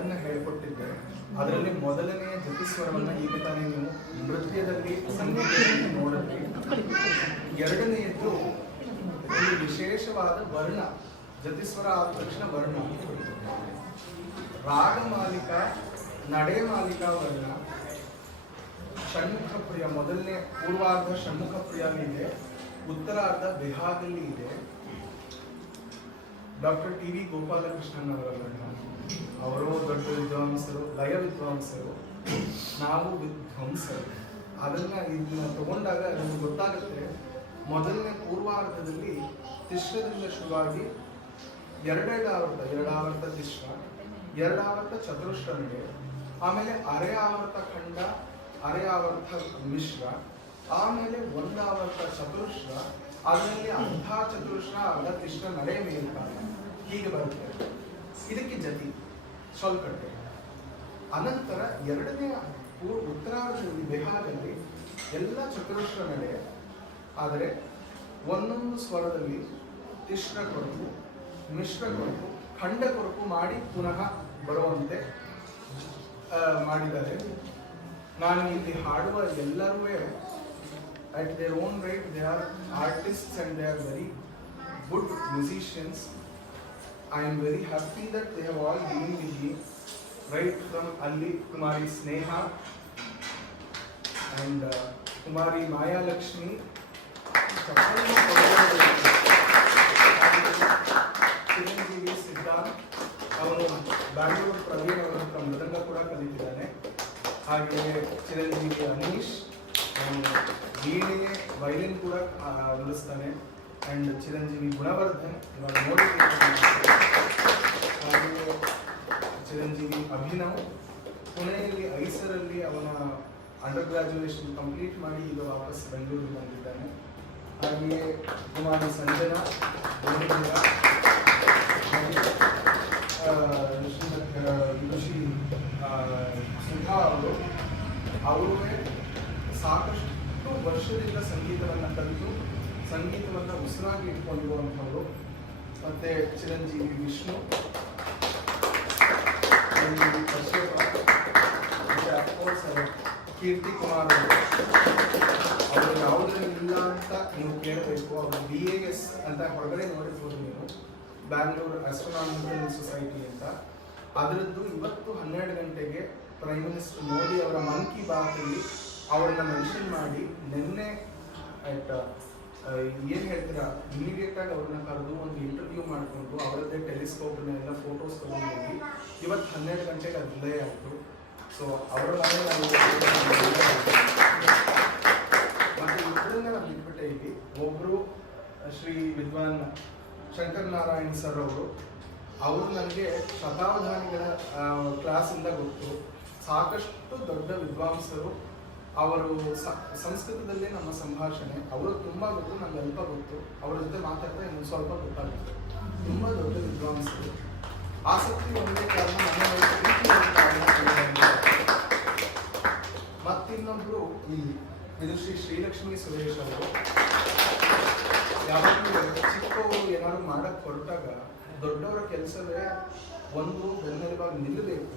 ಹಾಡನ್ನ ಹೇಳಿಕೊಟ್ಟಿದ್ದೆ. ಅದರಲ್ಲಿ ಮೊದಲನೆಯ ಜತಿಸ್ವರವನ್ನ ಈಗ ತಾನೇ ನೀವು ನೃತ್ಯದಲ್ಲಿ ಸಂಗೀತದಲ್ಲಿ ನೋಡಿದ್ರಿ. ಎರಡನೆಯದ್ದು ಒಂದು ವಿಶೇಷವಾದ ವರ್ಣ. ಜತಿಸ್ವರ ಆದ ತಕ್ಷಣ ವರ್ಣ, ರಾಗಮಾಲಿಕ, ನಡೆಮಾಲಿಕ ವರ್ಣ, ಷಣ್ಮುಖ ಪ್ರಿಯ. ಮೊದಲನೇ ಪೂರ್ವಾರ್ಧ ಷಣ್ಮುಖ ಪ್ರಿಯಲ್ಲಿ ಇದೆ, ಉತ್ತರಾರ್ಧ ಬಿಹಾಗಲ್ಲಿ ಇದೆ. ಡಾಕ್ಟರ್ ಟಿ ವಿ ಗೋಪಾಲಕೃಷ್ಣನ್ ಅವರನ್ನ, ಅವರು ದೊಡ್ಡ ವಿದ್ವಾಂಸರು, ಲಯ ವಿದ್ವಾಂಸರು, ನಾವು ವಿದ್ವಾಂಸರು. ಇದನ್ನ ತಗೊಂಡಾಗ ನಮ್ಗೆ ಗೊತ್ತಾಗುತ್ತೆ. ಮೊದಲನೇ ಪೂರ್ವಾರ್ಧದಲ್ಲಿ ತಿಶ್ರದಿಂದ ಶುರುವಾಗಿ ಎರಡಾವರ್ತ ತಿಶ್ರ, ಎರಡಾವರ್ತ ಚತುರುಶ್ರ ನಡೆ, ಆಮೇಲೆ ಅರೆ ಆವರ್ತ ಖಂಡ, ಅರೆ ಆವರ್ತ ಮಿಶ್ರ, ಆಮೇಲೆ ಒಂದಾವರ್ತ ಚತುರುಶ್ರ, ಆಮೇಲೆ ಅರ್ಧ ಚತುರುಶ್ರ, ಅರ್ಧ ತಿಶ್ರ, ನಡೆ ಮೇಲ್ಕಾಲ, ಹೀಗೆ ಬರುತ್ತೆ. ಇದಕ್ಕೆ ಜತಿ ಸ್ವಲ್ಪಟ್ಟೆ. ಅನಂತರ ಎರಡನೇ ಉತ್ತರಾರ್ಧದಲ್ಲಿ ಬಿಹಾರದಲ್ಲಿ ಎಲ್ಲ ಚತುರುಶ್ರ ನಡೆ, ಆದರೆ ಒಂದೊಂದು ಸ್ವರದಲ್ಲಿ ತಿಶ್ರ ಕೊರಕು, ಮಿಶ್ರ ಕೊರಕು, ಖಂಡ ಕೊರಕು ಮಾಡಿ ಪುನಃ ಬರುವಂತೆ ಮಾಡಿದ್ದಾರೆ. ನಾನು ಇಲ್ಲಿ ಹಾಡುವ ಎಲ್ಲರೂ at their own right they are artists and they are very good musicians. I am very happy that they have all been with me, right from Ali Kumari Sneha and Kumari Maya Lakshmi, Chiranjeevi Siddharth, ಅವನು ಬ್ಯಾಂಗ್ಳೂರು ಪ್ರವೀಣ್ ಅವರ ಹತ್ರ ಮೃದಂಗ ಕೂಡ ಕಲಿತಿದ್ದಾನೆ. ಹಾಗೆಯೇ ಚಿರಂಜೀವಿ ಅನೀಶ್, ಅವನು ವೀಣೆ violin ಕೂಡ ನುಡಿಸ್ತಾನೆ. And Chiranjeevi ಗುಣವರ್ಧನ್, ಇವಾಗ ನೋಡಿದ್ದೀವಿ. ಹಾಗೆಯೇ ಚಿರಂಜೀವಿ ಅಭಿನವ್, ಪುಣೆಯಲ್ಲಿ ಐಸರಲ್ಲಿ ಅವನ ಅಂಡರ್ ಗ್ರಾಜುಯೇಷನ್ ಕಂಪ್ಲೀಟ್ ಮಾಡಿ ಈಗ ವಾಪಸ್ ಬೆಂಗಳೂರಿಗೆ ಬಂದಿದ್ದಾನೆ. ಹಾಗೆಯೇ ಕುಮಾರಿ ಸಂಜನಾ, ಋಷಿ ಸುಧಾ ಅವರು ಸಾಕಷ್ಟು ವರ್ಷದಿಂದ ಸಂಗೀತವನ್ನು ಕಲಿತು ಸಂಗೀತವನ್ನು ಉಸಿರಾಗಿ ಇಟ್ಕೊಂಡಿರುವಂಥವರು. ಮತ್ತು ಚಿರಂಜೀವಿ ವಿಷ್ಣು, ಕೀರ್ತಿ ಕುಮಾರ್ ಅವರು ಯಾವುದರಲ್ಲಿ ಇಲ್ಲ ಅಂತ ನೀವು ಕೇಳಬೇಕು. ಅವರು BAS ಅಂತ ಹೊರಗಡೆ ನೋಡಿರ್ಬೋದು ನೀವು, ಬ್ಯಾಂಗ್ಳೂರ್ ಆಸ್ಟ್ರೋನಾಮಿಕಲ್ ಸೊಸೈಟಿ ಅಂತ. ಅದರದ್ದು ಇವತ್ತು 12 ಗಂಟೆಗೆ ಪ್ರೈಮ್ ಮಿನಿಸ್ಟರ್ ಮೋದಿ ಅವರ ಮನ್ ಕಿ ಬಾತಲ್ಲಿ ಅವರನ್ನ ಮೆನ್ಷನ್ ಮಾಡಿ, ನಿನ್ನೆ ಏನು ಹೇಳ್ತೀರಾ, ಇಮಿಡಿಯೇಟ್ ಆಗಿ ಅವ್ರನ್ನ ಕರೆದು ಒಂದು ಇಂಟರ್ವ್ಯೂ ಮಾಡಿಕೊಂಡು ಅವರದ್ದೇ ಟೆಲಿಸ್ಕೋಪ್ನೆಲ್ಲ ಫೋಟೋಸ್ ತಗೊಂಡೋಗಿ ಇವತ್ತು 12 ಗಂಟೆಗೆ ಅದು ಡಿಲೇ ಆಯಿತು. ಸೊ ಅವರ ಮತ್ತೆ ಇಬ್ಬರನ್ನ ನಾನು ಬಿಟ್ಬಿಟ್ಟೆ ಇಲ್ಲಿ. ಒಬ್ಬರು ಶ್ರೀ ವಿದ್ವಾನ್ ಶಂಕರ್ ನಾರಾಯಣ್ ಸರ್ ಅವರು ನನಗೆ ಶತಾವಧಾನಿಗಳ ಕ್ಲಾಸಿಂದ ಗೊತ್ತು. ಸಾಕಷ್ಟು ದೊಡ್ಡ ವಿದ್ವಾಂಸರು. ಅವರು ಸಂಸ್ಕೃತದಲ್ಲೇ ನಮ್ಮ ಸಂಭಾಷಣೆ, ಅವರು ತುಂಬ ಗೊತ್ತು, ನನಗೆ ಅಲ್ಪ ಗೊತ್ತು. ಅವರ ಜೊತೆ ಮಾತಾಡ್ತಾ ಇನ್ನೊಂದು ಸ್ವಲ್ಪ ಗೊತ್ತಾಗುತ್ತೆ. ತುಂಬ ದೊಡ್ಡ ವಿದ್ವಾಂಸರು. ಆಸಕ್ತಿ ಒಂದೇ ಕಾರಣ, ಮತ್ತಿನ್ನೊಬ್ರು ಇದು ಶ್ರೀಲಕ್ಷ್ಮಿ ಸುರೇಶ್ ಅವರು. ಯಾವಾಗಲೂ ಚಿಕ್ಕವರು ಏನಾದ್ರು ಮಾಡಕ್ಕೆ ಹೊರಟಾಗ ದೊಡ್ಡವರ ಕೆಲಸವೇ ಒಂದು ಬೆನ್ನೆಲುಬಾಗಿ ನಿಲ್ಲಬೇಕು,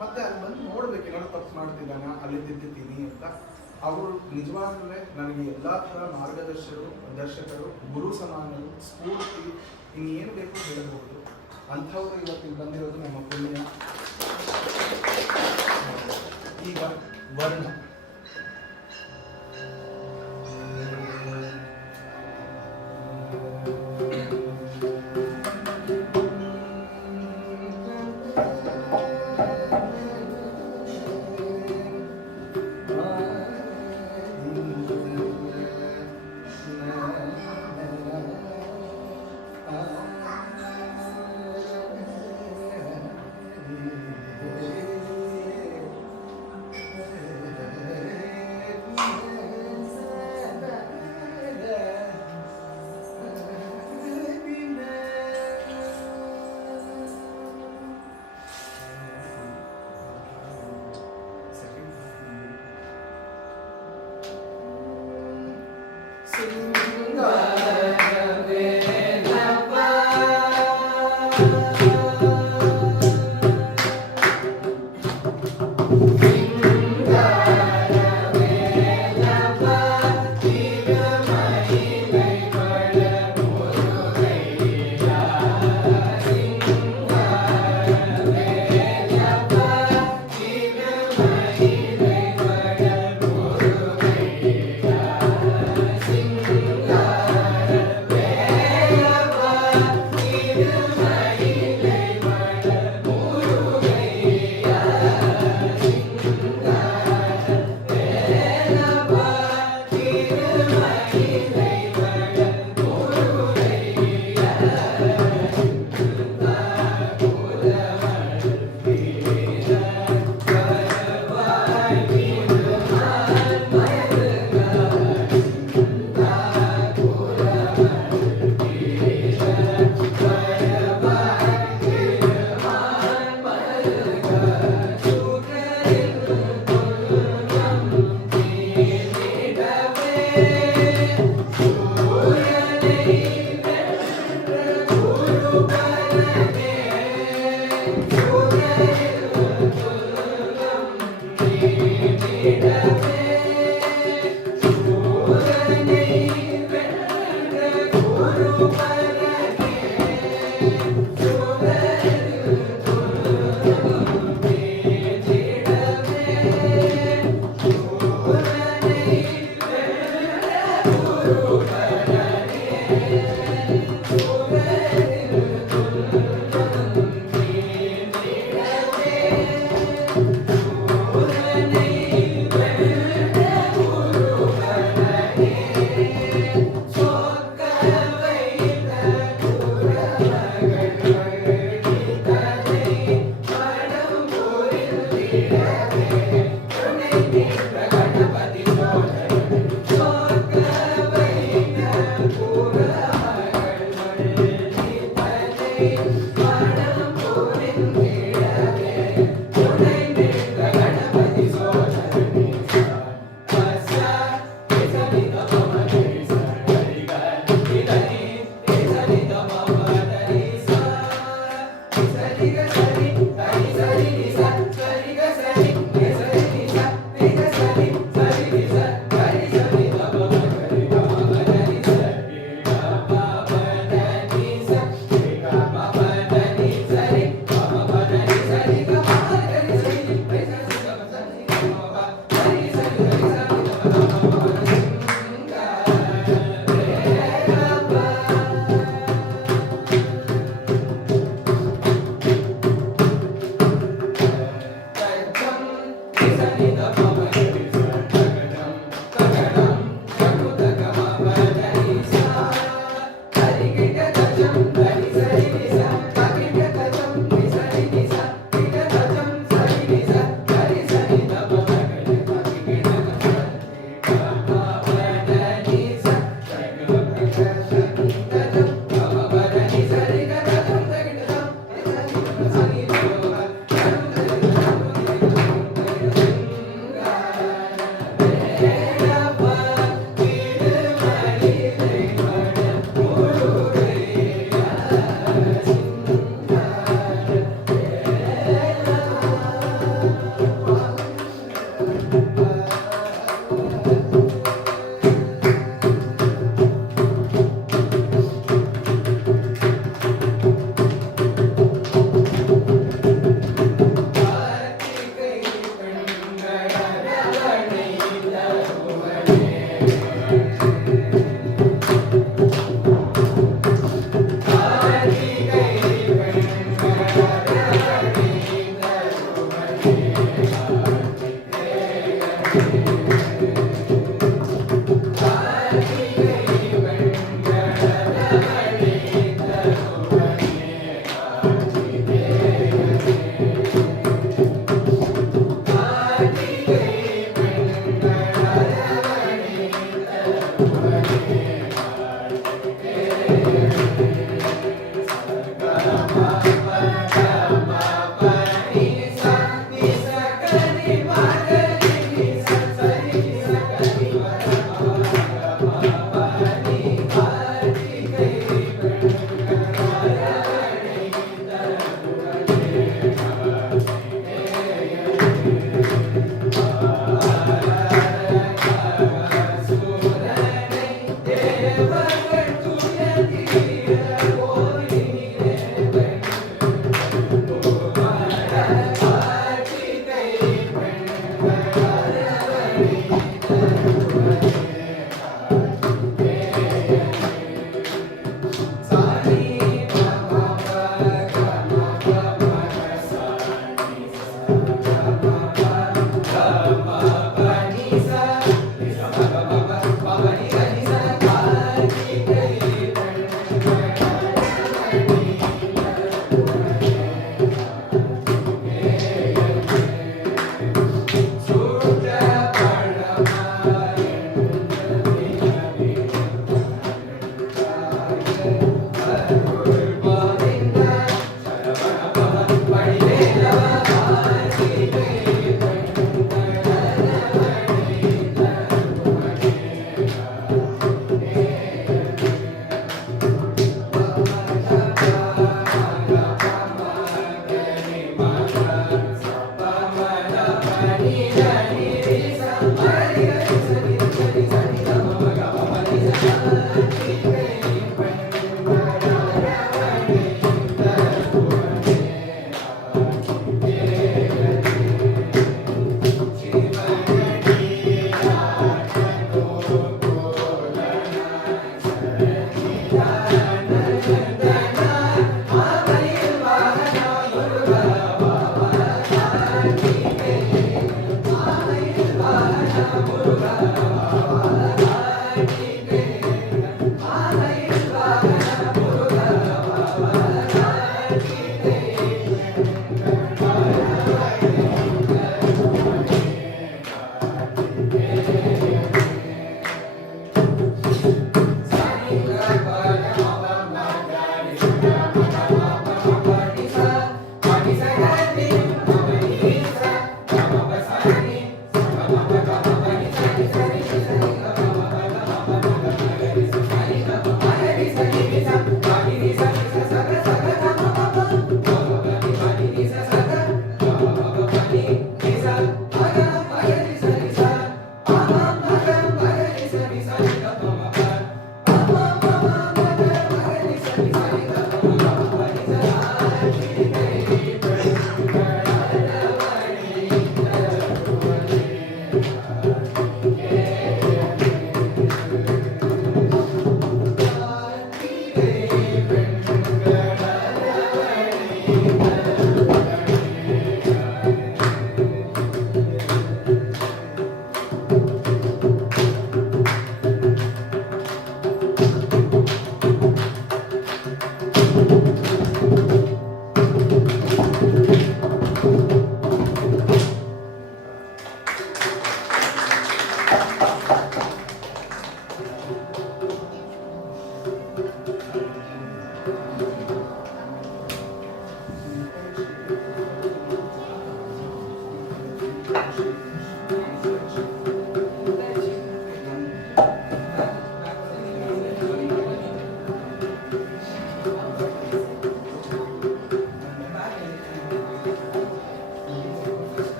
ಮತ್ತೆ ಅಲ್ಲಿ ಬಂದು ನೋಡ್ಬೇಕು ಏನಾದ್ರು ತಪ್ಪು ಮಾಡ್ತಿದ್ದಾನ, ಅಲ್ಲಿ ತಿದ್ದಿದ್ದೀನಿ ಅಂತ. ಅವರು ನಿಜವಾಗ್ಲೂ ನನಗೆ ಎಲ್ಲ ಥರ ದರ್ಶಕರು, ಗುರು ಸಮಾನರು, ಸ್ಫೂರ್ತಿ, ಇನ್ನೇನು ಬೇಕು ಹೇಳಬಹುದು. ಅಂಥವ್ರು ಇವತ್ತಿಗೆ ಬಂದಿರೋದು ನಮ್ಮ ಪುಣ್ಯ. ಈಗ ವರ್ಣ. Sari ga sari, sari sari, sari ga sari.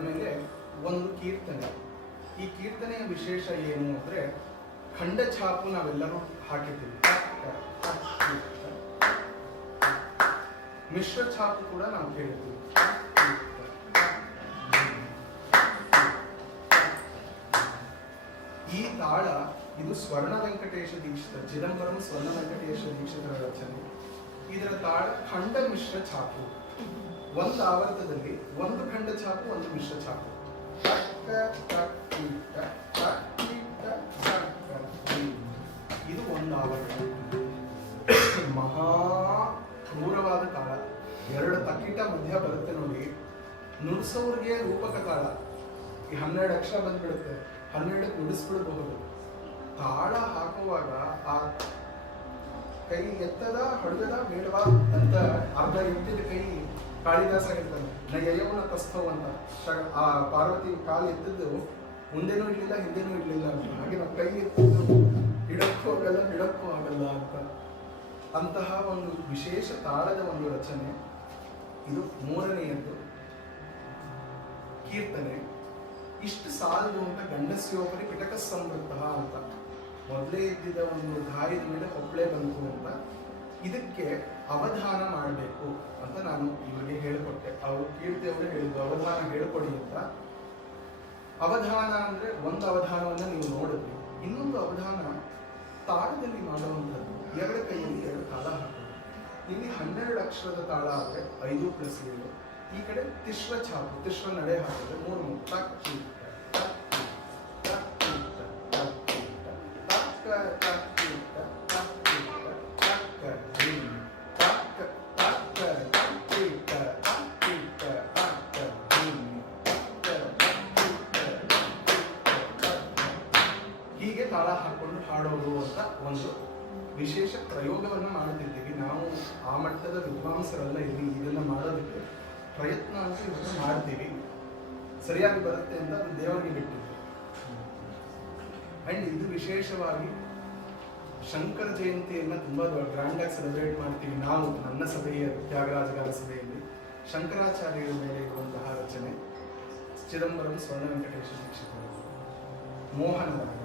ಆದಮೇಲೆ ಒಂದು ಕೀರ್ತನೆ. ಈ ಕೀರ್ತನೆಯ ವಿಶೇಷ ಏನು ಅಂದರೆ ಖಂಡ ಛಾಪು ನಾವೆಲ್ಲರೂ ಹಾಕಿದ್ದೀವಿ. ಮಿಶ್ರ ಛಾಪು ಕೂಡ ನಾವು ಕೇಳಿದ್ದೀವಿ. ಈ ತಾಳ ಇದು ಸ್ವರ್ಣ ವೆಂಕಟೇಶ ದೀಕ್ಷಿತ, ಚಿದಂಬರಂ ಸ್ವರ್ಣ ವೆಂಕಟೇಶ ದೀಕ್ಷಿತರ ರಚನೆ. ಇದರ ತಾಳ ಖಂಡ ಮಿಶ್ರ ಛಾಪು. ಒಂದು ಆವರ್ತದಲ್ಲಿ ಒಂದು ಖಂಡ ಛಾಪು, ಒಂದು ಮಿಶ್ರ ಛಾಪು. ಇದು ಒಂದು ಆವರ್ತ. ಮಹಾ ಕ್ರೂರವಾದ ತಾಳ. ಎರಡು ತಕ್ಕಿಟ ಮಧ್ಯ ಬರುತ್ತೆ ನೋಡಿ. ನುಡಿಸೋರ್ಗೆ ರೂಪಕ ತಾಳ. ಈ 12 ಅಕ್ಷರ ಬಂದ್ಬಿಡುತ್ತೆ, 12 ನುಡಿಸ್ಬಿಡಬಹುದು. ತಾಳ ಹಾಕುವಾಗ ಆ ಕೈ ಎತ್ತದ ಹೊಡೆದ ಬೇಡವಾ ಅಂತ ಅರ್ಧ ಎತ್ತಿದ ಕೈ ಕಾಳಿದಾಸ ಹೇಳ್ತಾನೆ, ನಯಯವನ ತಸ್ಥವ್ ಅಂತ. ಆ ಪಾರ್ವತಿ ಕಾಲು ಎತ್ತಿದ್ದು ಮುಂದೆನೂ ಇಡ್ಲಿಲ್ಲ ಹಿಂದೆನೂ ಇಡ್ಲಿಲ್ಲ ಅಂತ. ಹಾಗೆ ನಾವು ಕೈ ಎತ್ತಿದ್ದು ಇಡಕ್ಕೂ ಆಗಲ್ಲ ಬಿಡಕ್ಕೂ ಆಗಲ್ಲ ಅಂತ. ಅಂತಹ ಒಂದು ವಿಶೇಷ ತಾಳದ ಒಂದು ರಚನೆ ಇದು. ಮೂರನೆಯದ್ದು ಕೀರ್ತನೆ. ಇಷ್ಟು ಸಾಲದು ಅಂತ ಗಂಡಸ್ಯೋಪರಿ ಪಿಟಕ ಸಮೃದ್ಧ ಅಂತ. ಮೊದಲೇ ಇದ್ದಿದ್ದ ಒಂದು ಗಾಯದ ಮೇಲೆ ಹೊಪ್ಪಳೆ ಬಂತು ಅಂತ. ಇದಕ್ಕೆ ಅವಧಾನ ಮಾಡಬೇಕು ಅಂತ ನಾನು ಇವರಿಗೆ ಹೇಳಿಕೊಟ್ಟೆ. ಅವರು ಕೀರ್ತಿ ಅವರು ಹೇಳಿದ್ರು ಅವಧಾನ ಹೇಳಿಕೊಡಿ ಅಂತ. ಅವಧಾನ ಅಂದ್ರೆ ಒಂದು ಅವಧಾನವನ್ನ ನೀವು ನೋಡಿದ್ರಿ, ಇನ್ನೊಂದು ಅವಧಾನ ತಾಳದಲ್ಲಿ ಮಾಡುವಂಥದ್ದು. ಎರಡು ಕೈಯಲ್ಲಿ 2 ತಾಳ ಹಾಕೋದು. ಇಲ್ಲಿ 12 ಅಕ್ಷರದ ತಾಳ ಆದರೆ 5 + 7. ಈ ಕಡೆ ತಿಶ್ರ ಛಾಪು, ತಿಶ್ರ ನಡೆ ಹಾಕಿದ್ರೆ 3 ಟಕ್ ಟಕ್ ಟಕ್ ಹೀಗೆ ತಾಳ ಹಾಕೊಂಡು ಹಾಡೋದು ಅಂತ ಒಂದು ವಿಶೇಷ ಪ್ರಯೋಗವನ್ನು ಮಾಡುತ್ತಿದ್ದೀವಿ. ನಾವು ಆ ಮಟ್ಟದ ವಿದ್ವಾಂಸರೆಲ್ಲ ಇಲ್ಲಿ ಇದೆಲ್ಲ ಮಾಡೋದಕ್ಕೆ ಪ್ರಯತ್ನ ಅಂತ ಇವತ್ತು ಮಾಡ್ತೀವಿ. ಸರಿಯಾಗಿ ಬರುತ್ತೆ ಅಂತ ಅದು ದೇವರಿಗೆ ಬಿಟ್ಟಿದ್ದು. ಅಂಡ್ ಇದು ವಿಶೇಷವಾಗಿ ಶಂಕರ ಜಯಂತಿಯನ್ನ ತುಂಬಾ ಗ್ರ್ಯಾಂಡ್ ಆಗಿ ಸೆಲೆಬ್ರೇಟ್ ಮಾಡ್ತೀವಿ ನಾವು. ನನ್ನ ಸಭೆಯ ತ್ಯಾಗರಾಜಗಾರ ಸಭೆಯಲ್ಲಿ ಶಂಕರಾಚಾರ್ಯರ ಮೇಲೆ ಇರುವಂತಹ ರಚನೆ ಚಿದಂಬರಂ ಸ್ವರ್ಣ ವೆಂಕಟೇಶ ದೀಕ್ಷಿತರು. ಮೋಹನರಾಗ.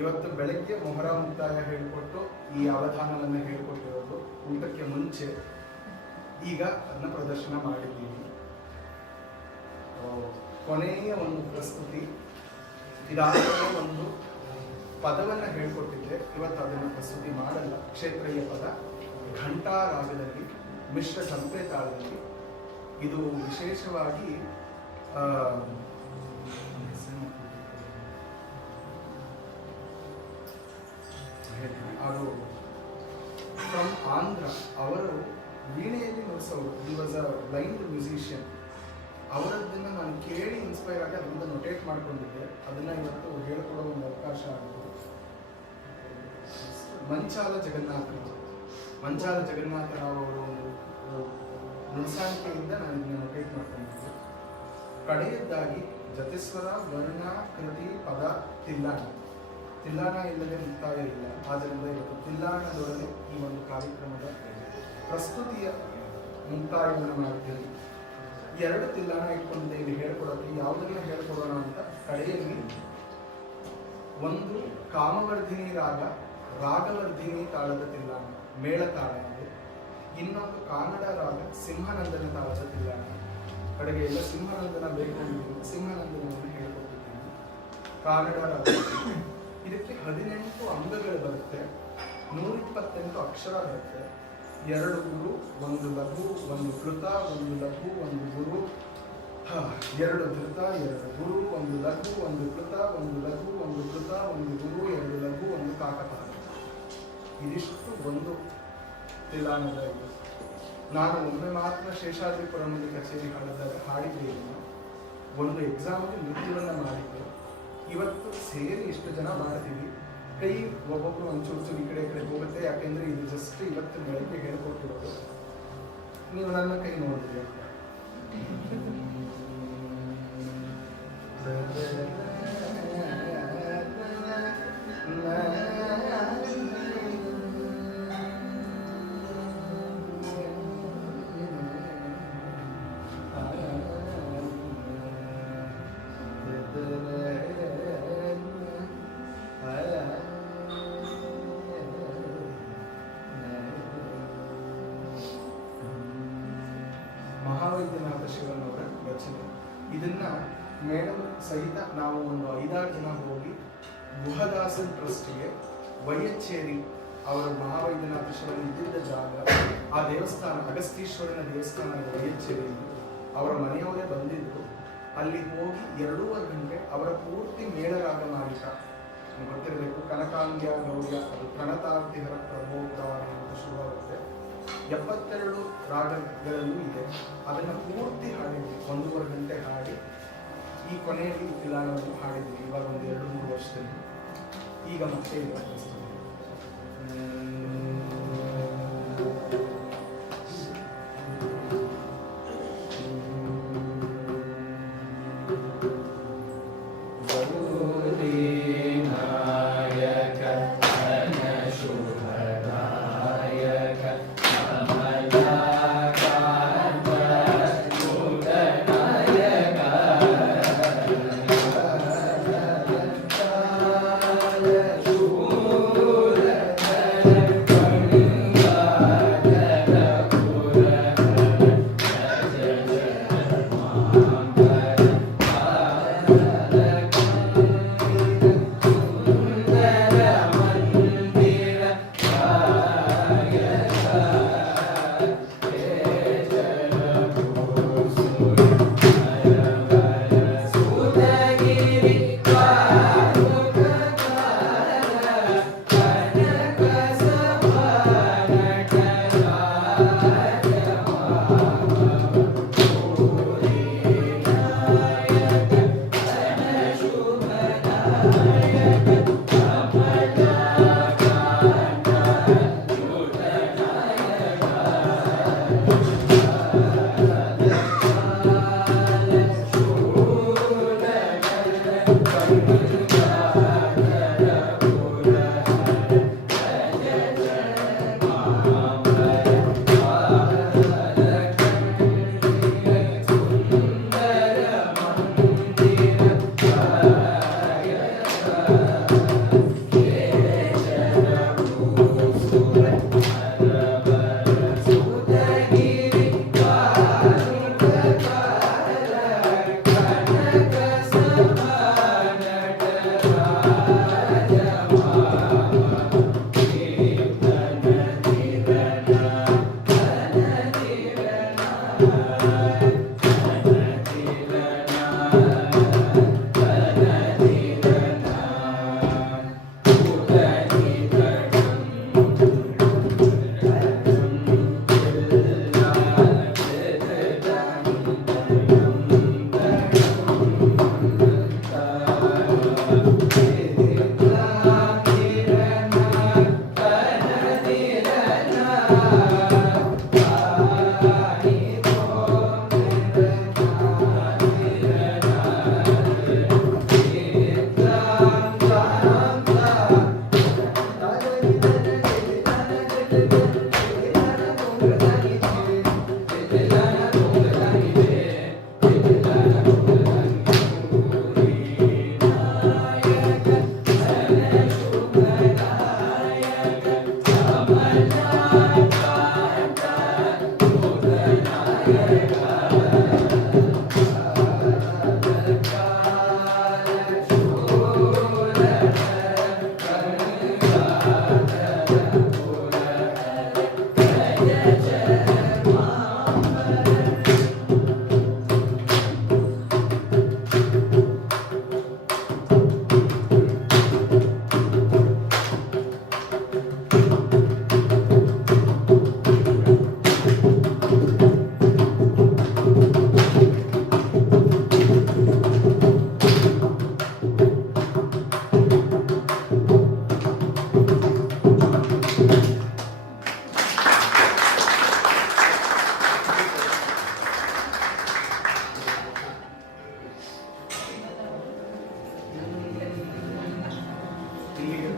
ಇವತ್ತು ಬೆಳಗ್ಗೆ ಮೊಹರಾ ಮುಕ್ತಾಯ ಹೇಳಿಕೊಟ್ಟು ಈ ಅವಧಾನವನ್ನು ಹೇಳಿಕೊಟ್ಟಿರೋದು ಊಟಕ್ಕೆ ಮುಂಚೆ. ಈಗ ಅದನ್ನ ಪ್ರದರ್ಶನ ಮಾಡಿದ್ದೀವಿ. ಕೊನೆಯ ಒಂದು ಪ್ರಸ್ತುತಿ ಇದಾದ ಒಂದು ಪದವನ್ನು ಹೇಳಿಕೊಟ್ಟಿದ್ದೆ. ಇವತ್ತು ಅದನ್ನು ಪ್ರಸ್ತುತಿ ಮಾಡಲ್ಲ. ಕ್ಷೇತ್ರೀಯ ಪದ ಘಂಟಾ ರಾಗದಲ್ಲಿ ಮಿಶ್ರ ಸಂಪೆ ತಾಳದಲ್ಲಿ. ಇದು ವಿಶೇಷವಾಗಿ ಅದು ಫ್ರಮ್ ಆಂಧ್ರ. ಅವರು ವೀಣೆಯಲ್ಲಿ ನುಡಿಸೋರು. He was a blind musician. ಅವರದ್ದನ್ನು ನಾನು ಕೇಳಿ ಇನ್ಸ್ಪೈರ್ ಆಗಿ ಅದರಿಂದ ನೊಟೇಟ್ ಮಾಡ್ಕೊಂಡಿದ್ದೆ. ಅದನ್ನು ಇವತ್ತು ಹೇಳ್ಕೊಡೋ ಒಂದು ಅವಕಾಶ ಆಗಿದೆ. ಮಂಚಾಲ ಜಗನ್ನಾಥರಾವ್ ಅವರ ಒಂದು ನುಡಿಸಾಣಿಕೆಯಿಂದ ನಾನು ಇದನ್ನು ನೊಟೇಟ್ ಮಾಡ್ಕೊಂಡಿದ್ದೆ. ಕಡೆಯದ್ದಾಗಿ ಜತಿಸ್ವರ ವರ್ಣ ಕೃತಿ ಪದ ತಿಲ್ಲಾಣ. ತಿಲ್ಲಾಣ ಇಲ್ಲದೆ ಮುಕ್ತಾಯ ಇಲ್ಲ. ಆದ್ದರಿಂದ ಇವತ್ತು ತಿಲ್ಲಾಣದೊಡನೆ ಈ ಒಂದು ಕಾರ್ಯಕ್ರಮದ ಪ್ರಸ್ತುತಿಯ ಮುಕ್ತಾಯವನ್ನು ಮಾಡ್ತೀನಿ. ಎರಡು ತಿಲ್ಲಾಣ ಇಟ್ಕೊಂಡಿದ್ದೆ ಇಲ್ಲಿ ಹೇಳ್ಕೊಡೋಕ್ಕೆ. ಯಾವುದನ್ನ ಹೇಳ್ಕೊಡೋಣ ಅಂತ ಕಡೆಯಲ್ಲಿ ಒಂದು ಕಾಮವರ್ಧಿನಿ ರಾಗ ರಾಗವರ್ಧಿನಿ ತಾಳದ ತಿಲ್ಲಾಣ ಮೇಳ ತಾಳ ಇದೆ. ಇನ್ನೊಂದು ಕಾನಡ ರಾಗ ಸಿಂಹನಂದನ ತಾಳದ ತಿಲ್ಲಾಣ. ಕಡೆಗೆ ಎಲ್ಲ ಸಿಂಹನಂದನ ಬೇಕು. ಸಿಂಹನಂದನವನ್ನು ಹೇಳಿಕೊಟ್ಟಿದ್ದೀನಿ. ಕಾನಡ ರಾಗ ಇದಕ್ಕೆ 18 ಅಂಗಗಳು ಬರುತ್ತೆ. 128 ಅಕ್ಷರ ಬರುತ್ತೆ. 2 ಗುರು, 1 ಲಘು, 1 ಪ್ಲುತ, 1 ಲಘು, 1 ಗುರು, 2 ಧೃತ, 2 ಗುರು, 1 ಲಘು, 1 ಪ್ಲುತ, 1 ಲಘು, 1 ಪ್ಲುತ, 1 ಗುರು, 2 ಲಘು, 1 ಕಾಕಪಾದ. ಇದಿಷ್ಟು ಒಂದು ತಿಲಾನದ ಇದು. ನಾನು ಒಮ್ಮೆ ಮಾತ್ರ ಶೇಷಾದ್ರಿಪುರಮಲ್ಲಿ ಕಚೇರಿ ಹಾಡಿದ್ದೆ. ಒಂದು ಎಕ್ಸಾಮ್ಗೆ ನೃತ್ಯವನ್ನು ಮಾಡಿದ್ದೆ. ಇವತ್ತು ಸೇರಿ ಇಷ್ಟು ಜನ ಮಾಡ್ತೀವಿ. ಕೈ ಒಬ್ಬೊಬ್ರು ಒಂಚೂರು ಈ ಕಡೆ ಹೋಗುತ್ತೆ. ಯಾಕೆಂದ್ರೆ ಇದು ಜಸ್ಟ್ ಇವತ್ತು ಬೆಳಗ್ಗೆ ಹೇಳ್ಕೊಟ್ಟಿರೋದು. ನೀವು ನನ್ನ ಕೈ ನೋಡಿದ್ರಿ. ಮೇಡಮ್ ಸಹಿತ ನಾವು ಒಂದು 5-6 ಜನ ಹೋಗಿ ಗುಹದಾಸನ್ ಟ್ರಸ್ಟ್ಗೆ ವೈಯಚ್ಚೇರಿ ಅವರ ಮಹಾವೈದ್ಯನಾಥೇಶ್ವರನ ಇದ್ದಿದ್ದ ಜಾಗ, ಆ ದೇವಸ್ಥಾನ ಅಗಸ್ತೀಶ್ವರನ ದೇವಸ್ಥಾನ ವೈಯಚ್ಚೇರಿಯಲ್ಲಿ ಅವರ ಮನೆಯವರೇ ಬಂದಿದ್ರು. ಅಲ್ಲಿ ಹೋಗಿ 2.5 ಗಂಟೆ ಅವರ ಪೂರ್ತಿ ಮೇಳರಾಗ ಮಾಲಿಕ ಗೊತ್ತಿರಬೇಕು, ಕನಕಾಂಗ್ಯ ಗೌರ್ಯ, ಅದು ಪ್ರಣತಾರ್ತಿಹರ ಪ್ರಭೋಗ್ರವಾಣ ಅಂತ ಶುರುವಾಗುತ್ತೆ. 72 ರಾಗಗಳಲ್ಲೂ ಇದೆ. ಅದನ್ನು ಪೂರ್ತಿ ಹಾಡಿದ್ವಿ, 1.5 ಗಂಟೆ ಹಾಡಿ ಈ ಕೊನೆಯಲ್ಲಿ ತಿಲಾನವನ್ನು ಹಾಡಿದ್ವಿ. ಇವಾಗ ಒಂದು 2-3 ವರ್ಷದಲ್ಲಿ. ಈಗ ಮತ್ತೆ ಇದೆ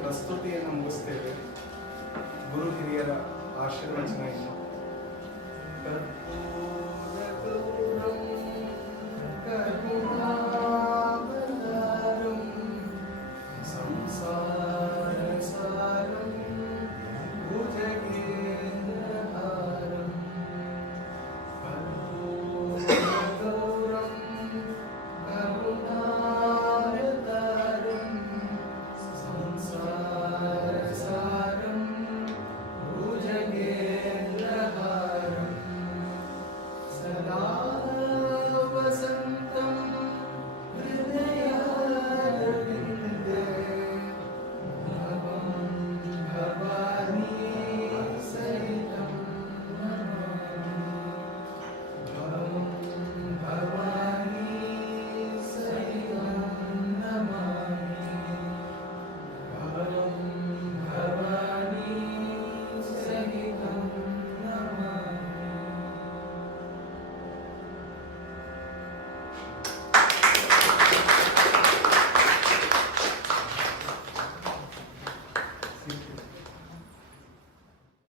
ಪ್ರಸ್ತುತಿಯನ್ನು ಮುಗಿಸ್ತೇವೆ. ಗುರು ಹಿರಿಯರ ಆಶೀರ್ವಚನ ಇನ್ನು